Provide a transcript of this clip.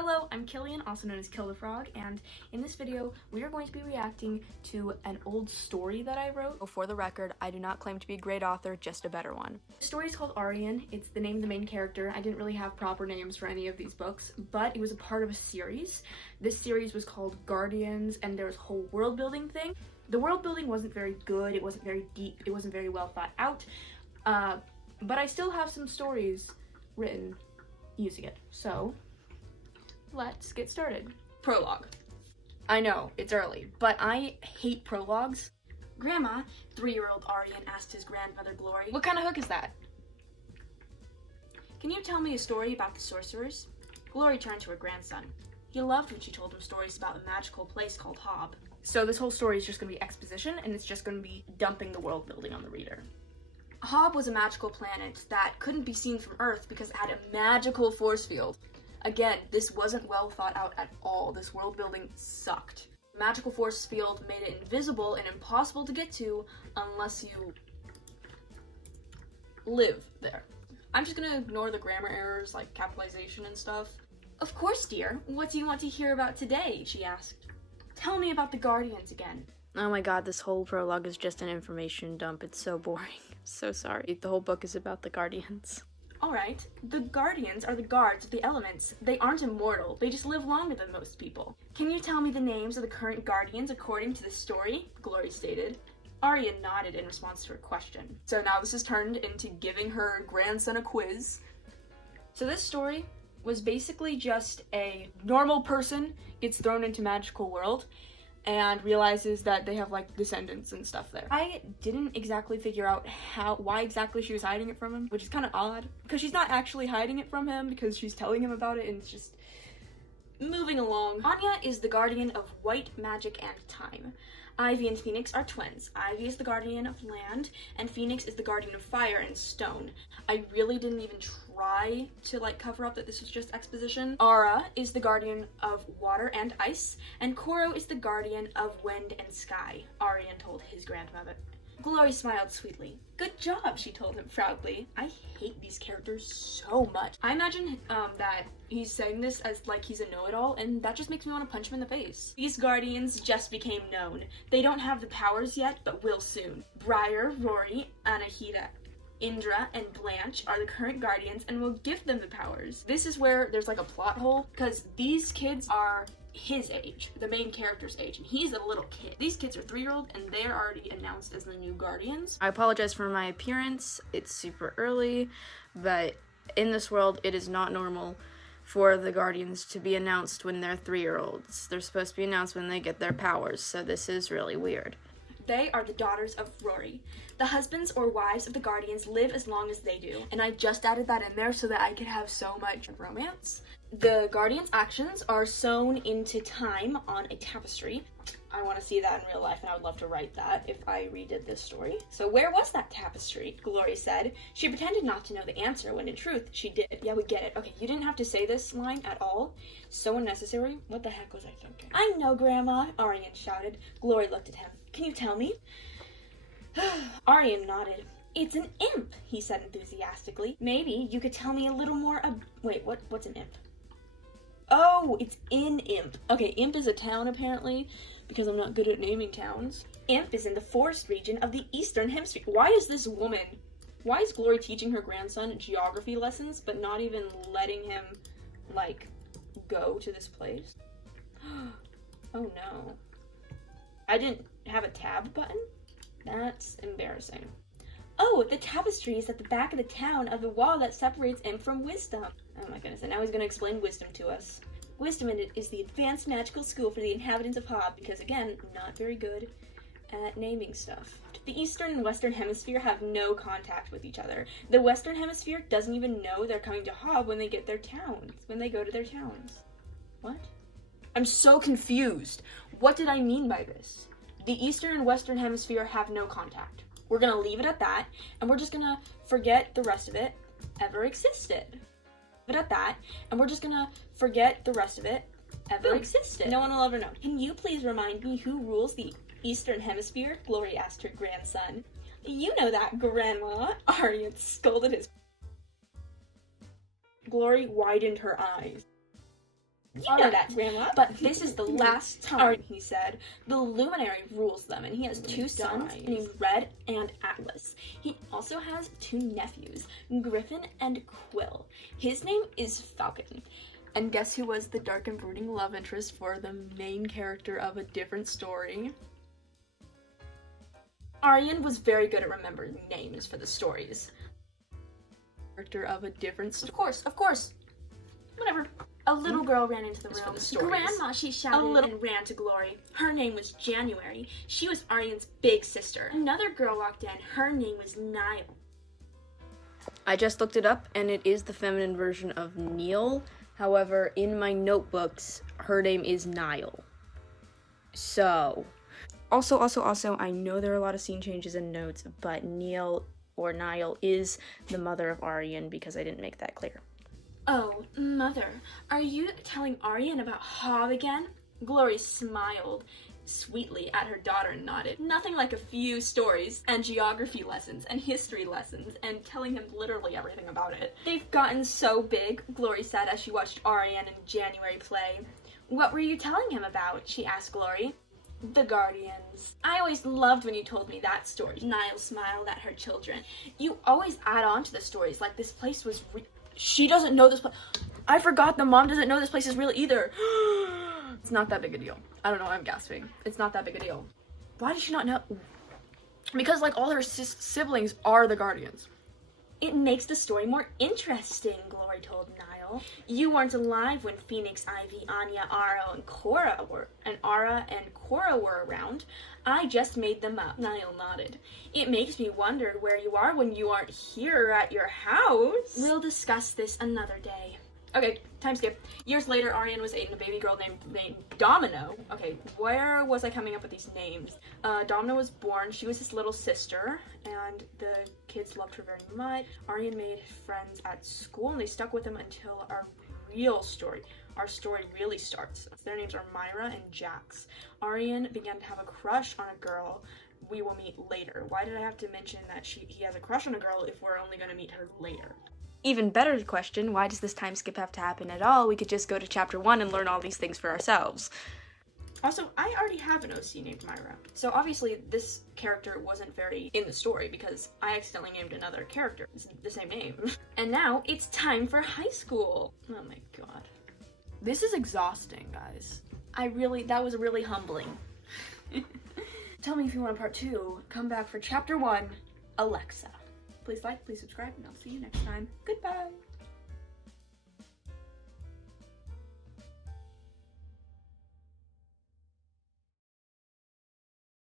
Hello, I'm Killian, also known as Kill the Frog, and in this video, we are going to be reacting to an old story that I wrote. For the record, I do not claim to be a great author, just a better one. The story is called Arian. It's the name of the main character. I didn't really have proper names for any of these books, but it was a part of a series. This series was called Guardians, and there was a whole world building thing. The world building wasn't very good, it wasn't very deep, it wasn't very well thought out, but I still have some stories written using it, so let's get started. Prologue. I know, it's early, but I hate prologues. Grandma, 3-year-old Arian asked his grandmother Glory, "What kind of hook is that? Can you tell me a story about the sorcerers?" Glory turned to her grandson. He loved when she told him stories about a magical place called Hob. So this whole story is just going to be exposition, and it's just going to be dumping the world building on the reader. Hob was a magical planet that couldn't be seen from Earth because it had a magical force field. Again, this wasn't well thought out at all. This world building sucked. The magical force field made it invisible and impossible to get to unless you live there. I'm just gonna ignore the grammar errors like capitalization and stuff. "Of course, dear. What do you want to hear about today?" she asked. "Tell me about the Guardians again." Oh my god, this whole prologue is just an information dump. It's so boring. So sorry. The whole book is about the Guardians. Alright, the Guardians are the guards of the elements. They aren't immortal, they just live longer than most people. "Can you tell me the names of the current Guardians according to the story?" Glory stated. Arian nodded in response to her question. So now this is turned into giving her grandson a quiz. So this story was basically just a normal person gets thrown into magical world and realizes that they have like descendants and stuff there. I didn't exactly figure out why exactly she was hiding it from him, which is kind of odd because she's not actually hiding it from him because she's telling him about it, and it's just moving along. Anya is the guardian of white magic and time. Ivy and Phoenix are twins. Ivy is the guardian of land, and Phoenix is the guardian of fire and stone. I really didn't even try to cover up that this was just exposition. Ara is the guardian of water and ice, and Koro is the guardian of wind and sky, Arian told his grandmother. Glory smiled sweetly. "Good job," she told him proudly. I hate these characters so much. I imagine that he's saying this as like he's a know-it-all, and that just makes me want to punch him in the face. "These guardians just became known. They don't have the powers yet, but will soon. Briar, Rory, Anahita, Indra, and Blanche are the current guardians and will give them the powers." This is where there's like a plot hole, because these kids are his age, the main character's age, and he's a little kid. These kids are 3-year-old and they're already announced as the new guardians. I apologize for my appearance. It's super early, but in this world, it is not normal for the Guardians to be announced when they're 3-year-olds. They're supposed to be announced when they get their powers, so this is really weird. They are the daughters of Rory. The husbands or wives of the Guardians live as long as they do, and I just added that in there so that I could have so much romance. The Guardians' actions are sewn into time on a tapestry. I want to see that in real life, and I would love to write that if I redid this story. "So where was that tapestry?" Glory said. She pretended not to know the answer when in truth she did. Yeah, we get it. Okay, you didn't have to say this line at all. So unnecessary. What the heck was I thinking? "I know, Grandma," Arian shouted. Glory looked at him. "Can you tell me?" Arian nodded. "It's an imp," he said enthusiastically. "Maybe you could tell me a little more Wait, what's an imp? Oh, it's in Imp. Okay, Imp is a town apparently, because I'm not good at naming towns. Imp is in the forest region of the Eastern Hemisphere. Why is Glory teaching her grandson geography lessons, but not even letting him, go to this place? Oh no. I didn't have a tab button? That's embarrassing. "Oh, the tapestry is at the back of the town of the wall that separates Imp from Wisdom." Oh my goodness, and now he's going to explain Wisdom to us. "Wisdom is the advanced magical school for the inhabitants of Hob," because again, not very good at naming stuff. "The Eastern and Western Hemisphere have no contact with each other. The Western Hemisphere doesn't even know they're coming to Hob when they go to their towns. What? I'm so confused. What did I mean by this? The Eastern and Western Hemisphere have no contact. We're gonna leave it at that, and we're just gonna forget the rest of it ever existed. No one will ever know. "Can you please remind me who rules the Eastern Hemisphere?" Glory asked her grandson. "You know that, Grandma," Arian scolded his. Glory widened her eyes. You know that, Grandma. But this is the last time, he said. The Luminary rules them, and he has two sons named Red and Atlas. He also has two nephews, Griffin and Quill. His name is Falcon. And guess who was the dark and brooding love interest for the main character of A Different Story? Arian was very good at remembering names for the stories. Character of A Different Story. Of course. Whatever. A little girl ran into the room. Grandma, she shouted and ran to Glory. Her name was January. She was Arian's big sister. Another girl walked in. Her name was Nile. I just looked it up, and it is the feminine version of Neil. However, in my notebooks, her name is Nile. So, also, I know there are a lot of scene changes in notes, but Neil or Nile is the mother of Arian because I didn't make that clear. Oh, Mother, are you telling Arian about Hob again? Glory smiled sweetly at her daughter and nodded. Nothing like a few stories and geography lessons and history lessons and telling him literally everything about it. They've gotten so big, Glory said as she watched Arian and January play. What were you telling him about? She asked Glory. The Guardians. I always loved when you told me that story. Nile smiled at her children. You always add on to the stories like this place was She doesn't know this place. I forgot the mom doesn't know this place is real either. It's not that big a deal. I don't know why I'm gasping. It's not that big a deal. Why does she not know? Because like all her siblings are the Guardians. It makes the story more interesting, Glory told Niall. You weren't alive when Phoenix, Ivy, Anya, Ara, and Cora were around. I just made them up. Niall nodded. It makes me wonder where you are when you aren't here at your house. We'll discuss this another day. Okay, time skip. Years later, Arian was dating a baby girl named Domino. Okay, where was I coming up with these names? Domino was born. She was his little sister, and the kids loved her very much. Arian made friends at school, and they stuck with him until our story really starts. Their names are Myra and Jax. Arian began to have a crush on a girl we will meet later. Why did I have to mention that he has a crush on a girl if we're only going to meet her later? Even better question, why does this time skip have to happen at all? We could just go to chapter 1 and learn all these things for ourselves. Also, I already have an OC named Myra. So obviously this character wasn't very in the story because I accidentally named another character. It's the same name. And now it's time for high school. Oh my god. This is exhausting, guys. That was really humbling. Tell me if you want a part 2. Come back for chapter 1, Alexa. Please like, please subscribe, and I'll see you next time. Goodbye.